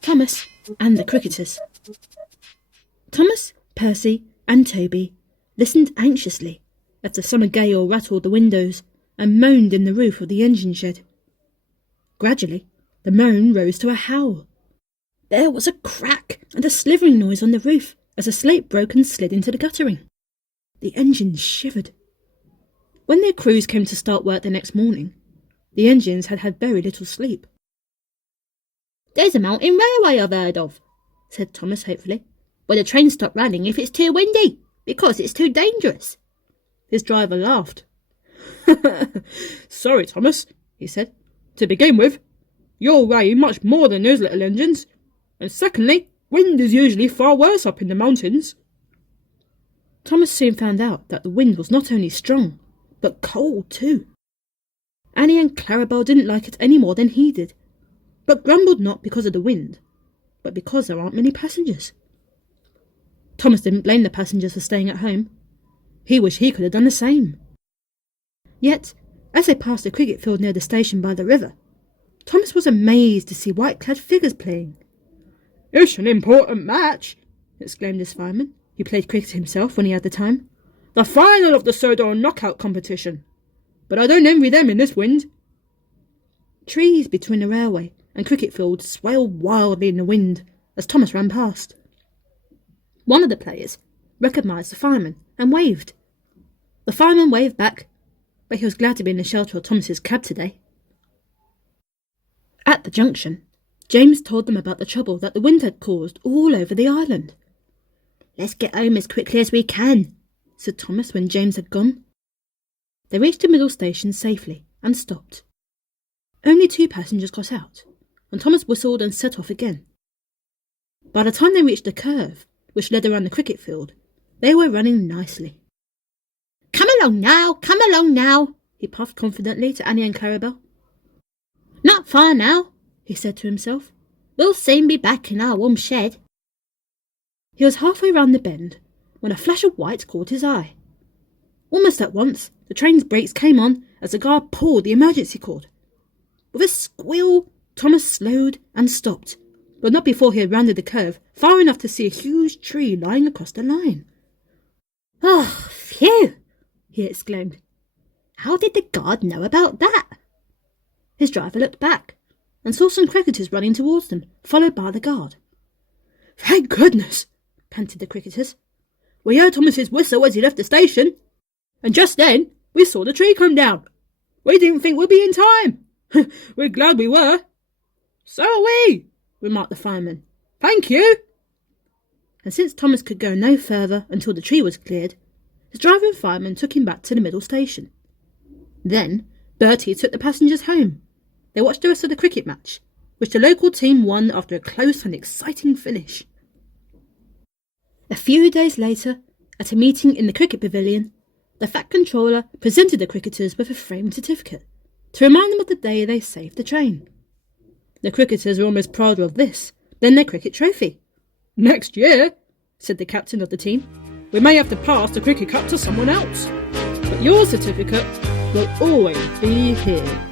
Thomas and the Cricketers. Thomas, Percy and Toby listened anxiously as the summer gale rattled the windows and moaned in the roof of the engine shed. Gradually, the moan rose to a howl. There was a crack and a slithering noise on the roof as a slate broke and slid into the guttering. The engines shivered. When their crews came to start work the next morning, the engines had had very little sleep. "There's a mountain railway I've heard of," said Thomas hopefully, "where the trains stop running if it's too windy, because it's too dangerous." His driver laughed. "Sorry, Thomas," he said. "To begin with, you'll weigh much more than those little engines, and secondly, wind is usually far worse up in the mountains." Thomas soon found out that the wind was not only strong, but cold too. Annie and Clarabel didn't like it any more than he did, but grumbled not because of the wind, but because there aren't many passengers. Thomas didn't blame the passengers for staying at home. He wished he could have done the same. Yet, as they passed the cricket field near the station by the river, Thomas was amazed to see white-clad figures playing. "It's an important match," exclaimed his fireman, who played cricket himself when he had the time. "The final of the Sodor knockout competition. But I don't envy them in this wind." Trees between the railway and cricket field swayed wildly in the wind as Thomas ran past. One of the players recognised the fireman and waved. The fireman waved back, but he was glad to be in the shelter of Thomas's cab today. At the junction, James told them about the trouble that the wind had caused all over the island. "Let's get home as quickly as we can," said Thomas when James had gone. They reached the middle station safely and stopped. Only 2 passengers got out, and Thomas whistled and set off again. By the time they reached the curve, which led around the cricket field, they were running nicely. Come along now, he puffed confidently to Annie and Clarabel. "Not far now," he said to himself. "We'll soon be back in our warm shed." He was halfway round the bend when a flash of white caught his eye. Almost at once, the train's brakes came on as the guard pulled the emergency cord. With a squeal, Thomas slowed and stopped, but not before he had rounded the curve far enough to see a huge tree lying across the line. "Oh, phew!" he exclaimed. "How did the guard know about that?" His driver looked back and saw some cricketers running towards them, followed by the guard. "Thank goodness!" panted the cricketers. "We heard Thomas's whistle as he left the station, and just then we saw the tree come down. We didn't think we'd be in time. We're glad we were." "So are we," remarked the fireman. "Thank you." And since Thomas could go no further until the tree was cleared, his driver and fireman took him back to the middle station. Then Bertie took the passengers home. They watched the rest of the cricket match, which the local team won after a close and exciting finish. A few days later, at a meeting in the cricket pavilion, the Fat Controller presented the cricketers with a framed certificate to remind them of the day they saved the train. The cricketers were almost prouder of this than their cricket trophy. "Next year," said the captain of the team, "we may have to pass the cricket cup to someone else. But your certificate will always be here."